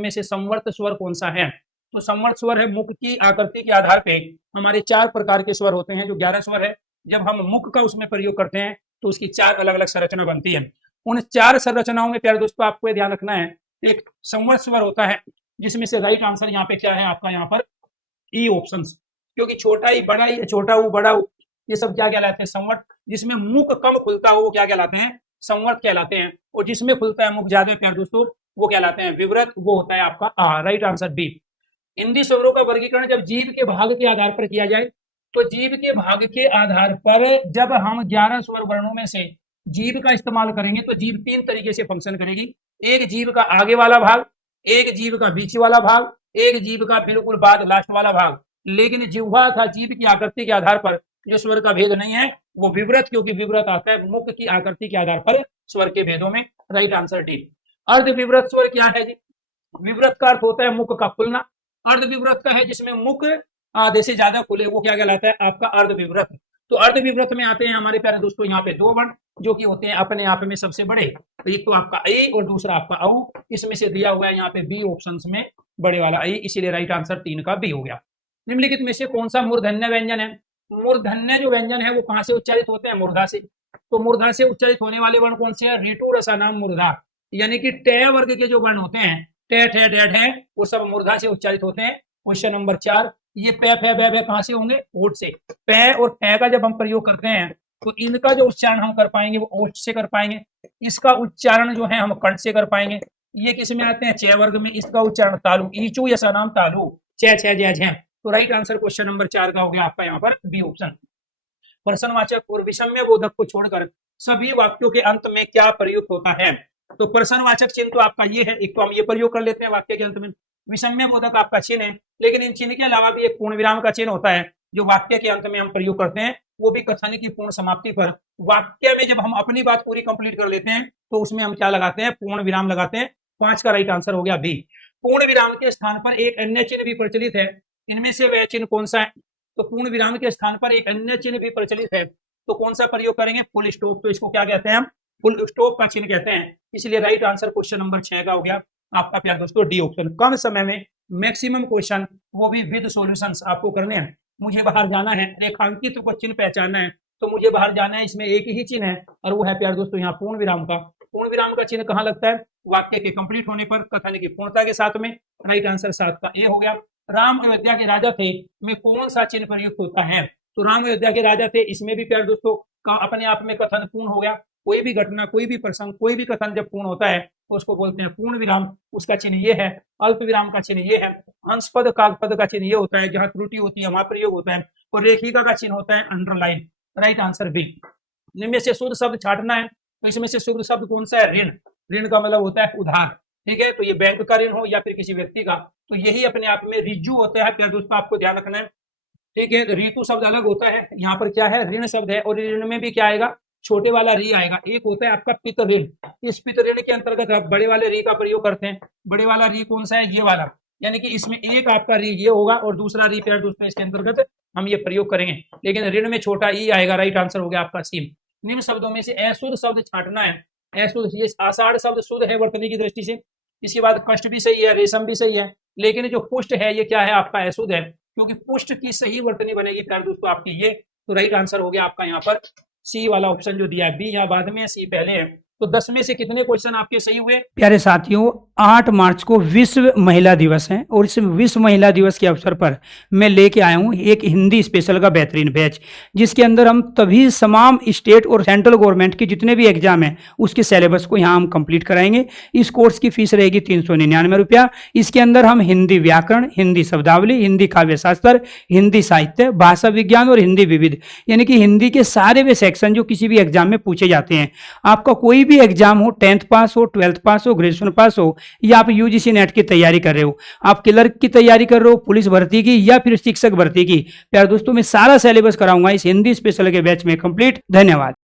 इनमें से संवर्त स्वर कौन सा है? तो संवर्त स्वर है मुख की आकृति के आधार पे हमारे 4 प्रकार के स्वर होते हैं, जो 11 स्वर है। जब हम मुख का उसमें प्रयोग करते हैं तो उसकी 4 अलग-अलग संरचना बनती है। उन 4 संरचनाओं में प्यारे दोस्तों आपको ये ध्यान रखना है, एक संवर्त स्वर होता है जिसमें से राइट आंसर यहाँ पे क्या है आपका, यहाँ पर ई ऑप्शन, क्योंकि छोटा ई बड़ा ई, छोटा ऊ बड़ा ऊ, ये सब क्या कहलाते हैं? संवर्त। जिसमें मुख कम खुलता हो वो क्या कहलाते हैं? संवर्त कहलाते हैं। और जिसमें खुलता है मुख ज्यादा प्यारे दोस्तों वो कहलाते हैं विवृत, वो होता है आपका आ। Right answer B. हिंदी स्वरों का वर्गीकरण जब जीव के भाग के आधार पर किया जाए तो जीव के भाग के आधार पर जब हम 11 स्वर वर्णों में से जीव का इस्तेमाल करेंगे तो जीव 3 तरीके से फंक्शन करेगी। एक जीव का आगे वाला भाग, एक जीव का बीच वाला भाग, एक जीव का बिल्कुल बाद लास्ट वाला भाग। लेकिन जिह्वा था जीव की आकृति के आधार पर जो स्वर का भेद नहीं है वो विवृत, क्योंकि विवृत आता है मुख की आकृति के आधार पर स्वर के भेदों में। Right answer D. अर्ध विवृत स्वर क्या है जी? विवृत का अर्थ होता है मुख का खुलना। अर्ध विवृत का है जिसमें मुख आधे से ज्यादा खुले, वो क्या कहलाता है आपका अर्ध विवृत। तो अर्ध विवृत में आते हैं हमारे प्यारे दोस्तों यहाँ पे 2 वर्ण जो कि होते हैं अपने आप में सबसे बड़े। एक तो आपका ए और दूसरा आपका औ। इसमें से दिया हुआ है यहाँ पे बी ऑप्शन में बड़े वाला ए, इसीलिए राइट आंसर 3 का बी हो गया। निम्नलिखित में से कौन सा मूर्धन्य व्यंजन है? मूर्धन्य जो व्यंजन है वो कहाँ से उच्चारित होते हैं? मूर्धा से। तो मूर्धा से उच्चारित होने वाले वर्ण कौन से हैं? ऋतु रसानाम मूर्धा, यानी कि टे वर्ग के जो वर्ण होते हैं टे ठे डेढ़ है वो सब मूर्धा से उच्चारित होते हैं। क्वेश्चन नंबर 4, ये पे फे बे बे कहाँ से होंगे? ओठ से। पे और फे का जब हम प्रयोग करते हैं तो इनका जो उच्चारण हम कर पाएंगे वो ओठ से कर पाएंगे। इसका उच्चारण जो है हम कंठ से कर पाएंगे। ये किस में आते हैं? चे वर्ग में। इसका उच्चारण तालु, ईचू यसा नाम तालु, चे छे जय झे। तो राइट आंसर क्वेश्चन नंबर 4 का हो गया आपका यहाँ पर बी ऑप्शन। प्रश्नवाचक और विषम्य बोधक को छोड़कर सभी वाक्यों के अंत में क्या प्रयुक्त होता है? तो प्रश्नवाचक चिन्ह तो आपका ये है, एक तो हम ये प्रयोग कर लेते हैं वाक्य के अंत में। विषम्य बोधक आपका चिन्ह है, लेकिन इन चिन्ह के अलावा भी एक पूर्ण विराम का चिन्ह होता है जो वाक्य के अंत में हम प्रयोग करते हैं, वो भी कथन की पूर्ण समाप्ति पर। वाक्य में जब हम अपनी बात पूरी कंप्लीट कर लेते हैं तो उसमें हम क्या लगाते हैं? पूर्ण विराम लगाते हैं। 5 का राइट आंसर हो गया बी। पूर्ण विराम के स्थान पर एक अन्य चिन्ह भी प्रचलित है, इनमें से वह चिन्ह कौन सा है? तो पूर्ण विराम के स्थान पर एक अन्य चिन्ह भी प्रचलित है, तो कौन सा प्रयोग करेंगे? Full stop. तो इसको क्या कहते हैं? हम फुल स्टॉप का चिन्ह कहते हैं। इसलिए राइट आंसर क्वेश्चन नंबर 6 का हो गया आपका प्यार दोस्तों डी ऑप्शन। कम समय में मैक्सिमम क्वेश्चन, वो भी विद सॉल्यूशंस आपको करने हैं। मुझे बाहर जाना है, रेखांकित को चिन्ह पहचानना है, तो मुझे बाहर जाना है, इसमें एक ही चिन्ह है और वो है प्यार दोस्तों यहाँ पूर्ण विराम का। पूर्ण विराम का चिन्ह कहाँ लगता है? वाक्य के कंप्लीट होने पर, कथन की पूर्णता के साथ में। राइट आंसर 7 का ए हो गया। राम अयोध्या के राजा थे में कौन सा चिन्ह प्रयुक्त होता है? तो राम अयोध्या के राजा थे, इसमें भी प्यार दोस्तों का अपने आप में कथन पूर्ण हो गया। कोई भी घटना, कोई भी प्रसंग, कोई भी कथन जब पूर्ण होता है तो उसको बोलते हैं पूर्ण विराम। उसका चिन्ह ये है। अल्प विराम का चिन्ह ये है। हंसपद कागपद का चिन्ह ये होता है, जहां त्रुटि होती है वहां प्रयोग होता है। और रेखिका का चिन्ह होता है अंडरलाइन। Right answer B. इनमें से शुद्ध शब्द छाटना है, तो इसमें से शुद्ध शब्द कौन सा है? ऋण। ऋण का मतलब होता है उधार, ठीक है। तो ये बैंक का ऋण हो या फिर किसी व्यक्ति का, तो यही अपने आप में रिजू होता है प्यार दोस्तों, आपको ध्यान रखना है, ठीक है। ऋतु शब्द अलग होता है, यहाँ पर क्या है? ऋण शब्द है, और ऋण में भी क्या आएगा? छोटे वाला री आएगा। एक होता है आपका पित ऋण। इस पित ऋण के अंतर्गत आप बड़े वाले री का प्रयोग करते हैं। बड़े वाला री कौन सा है? ये वाला, यानी कि इसमें एक आपका री ये होगा और दूसरा री प्यार दोस्तों इसके अंतर्गत हम ये प्रयोग करेंगे, लेकिन ऋण में छोटा ई आएगा। राइट आंसर हो गया आपका सी। निम्न शब्दों में से अशुद्ध शब्द छाटना है। अशुद्ध, ये आषाढ़ शब्द शुद्ध है वर्तनी की दृष्टि से। इसके बाद कष्ट भी सही है, रेशम भी सही है, लेकिन जो पुष्ट है ये क्या है? आपका अशुद्ध है, क्योंकि पुष्ट की सही वर्तनी बनेगी प्यार दोस्तों आपकी ये। तो राइट आंसर हो गया आपका यहाँ पर सी वाला ऑप्शन जो दिया है। बी यहाँ बाद में है, सी पहले है। तो 10 में से कितने क्वेश्चन आपके सही हुए? प्यारे साथियों, 8 मार्च को विश्व महिला दिवस है और इस विश्व महिला दिवस के अवसर पर मैं लेके आया हूँ एक हिंदी स्पेशल का बेहतरीन बैच, जिसके अंदर हम तभी तमाम स्टेट और सेंट्रल गवर्नमेंट के जितने भी एग्जाम हैं उसके सिलेबस को यहाँ हम कंप्लीट कराएंगे। इस कोर्स की फीस रहेगी 399 रुपया। इसके अंदर हम हिंदी व्याकरण, हिंदी शब्दावली, हिंदी काव्य शास्त्र, हिंदी साहित्य, भाषा विज्ञान और हिंदी विविध, यानी कि हिंदी के सारे वे सेक्शन जो किसी भी एग्जाम में पूछे जाते हैं। आपका कोई भी एग्जाम हो, 10th पास हो, 12th पास हो, ग्रेजुएशन पास हो, या आप यूजीसी नेट की तैयारी कर रहे हो, आप क्लर्क की तैयारी कर रहे हो, पुलिस भर्ती की या फिर शिक्षक भर्ती की, प्यारे दोस्तों मैं सारा सिलेबस कराऊंगा इस हिंदी स्पेशल के बैच में कंप्लीट। धन्यवाद।